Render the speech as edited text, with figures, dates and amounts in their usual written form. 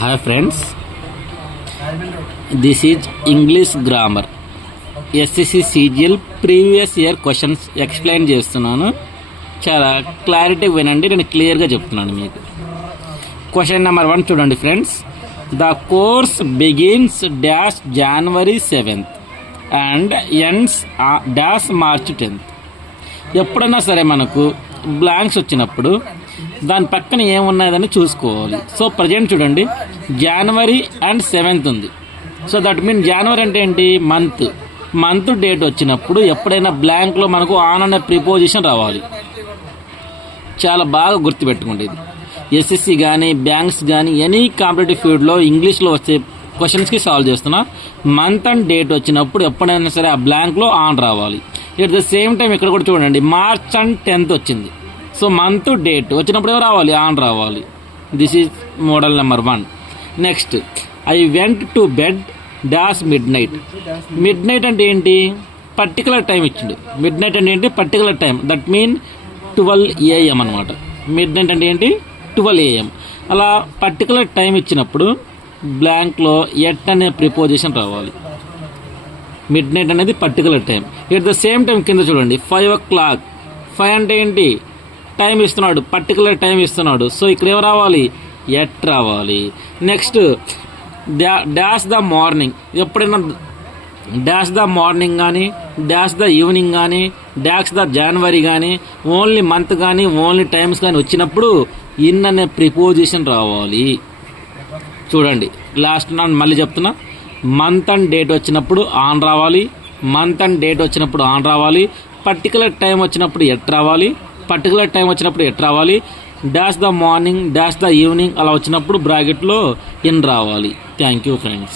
Hi friends, this is English grammar. SSC CGL previous year questions explain చేస్తున్నాను. చాలా clarity వినండి, నేను క్లియర్గా చెప్తున్నాను మీకు. క్వశ్చన్ నెంబర్ 1 చూడండి friends. The course begins dash January 7th and ends dash March 10th. ఎప్పుడైనా సరే మనకు బ్లాంక్స్ వచ్చినప్పుడు దాని పక్కన ఏమున్నదని చూసుకోవాలి. సో ప్రజెంట్ చూడండి, January and 7th ఉంది. సో దట్ మీన్ January అంటే ఏంటి, మంత్ డేట్ వచ్చినప్పుడు ఎప్పుడైనా బ్లాంక్లో మనకు ఆన్ అనే ప్రిపోజిషన్ రావాలి. చాలా బాగా గుర్తుపెట్టుకోండి. ఇది ఎస్ఎస్సి కానీ బ్యాంక్స్ కానీ ఎనీ కాంపిటేటివ్ ఫీల్డ్లో ఇంగ్లీష్లో వచ్చే క్వశ్చన్స్కి సాల్వ్ చేస్తున్నా. మంత్ అండ్ డేట్ వచ్చినప్పుడు ఎప్పుడైనా సరే ఆ బ్లాంక్లో ఆన్ రావాలి. ఎట్ ద సేమ్ టైం ఇక్కడ కూడా చూడండి, March and 10th వచ్చింది. సో మంత్ డేట్ వచ్చినప్పుడు ఏమో రావాలి, ఆన్ రావాలి. This is model number 1. Next, I went to bed dash midnight. midnight అంటే ఏంటి, పర్టికులర్ టైం ఇచ్చిండు. midnight అంటే ఏంటి, particular time. That mean 12 AM అనమాట. midnight అంటే ఏంటి, 12 AM. అలా పర్టికులర్ టైం ఇచ్చినప్పుడు బ్లాంక్లో ఎట్ అనే ప్రిపోజిషన్ రావాలి. midnight అనేది particular time. At the same time కింద చూడండి, 5 o'clock. 5 అంటే ఏంటి, టైం ఇస్తున్నాడు, పర్టికులర్ టైం ఇస్తున్నాడు. సో ఇక్కడ ఏం రావాలి, ఎట్ రావాలి. Next, dash the morning. ఎప్పుడైనా డాష్ ద మార్నింగ్ కానీ డాష్ ద ఈవినింగ్ కానీ డాష్ ద January కానీ ఓన్లీ మంత్ కానీ ఓన్లీ టైమ్స్ కానీ వచ్చినప్పుడు ఇన్ అనే ప్రిపోజిషన్ రావాలి. చూడండి, లాస్ట్ మళ్ళీ చెప్తున్నా, మంత్ అండ్ డేట్ వచ్చినప్పుడు ఆన్ రావాలి, మంత్ అండ్ డేట్ వచ్చినప్పుడు ఆన్ రావాలి, పర్టికులర్ టైం వచ్చినప్పుడు ఎట్ రావాలి, పర్టికులర్ టైం వచ్చినప్పుడు ఎట్ రావాలి, dash the morning dash the evening అలా వచ్చినప్పుడు బ్రాకెట్లో ఇన్ రావాలి. Thank you friends.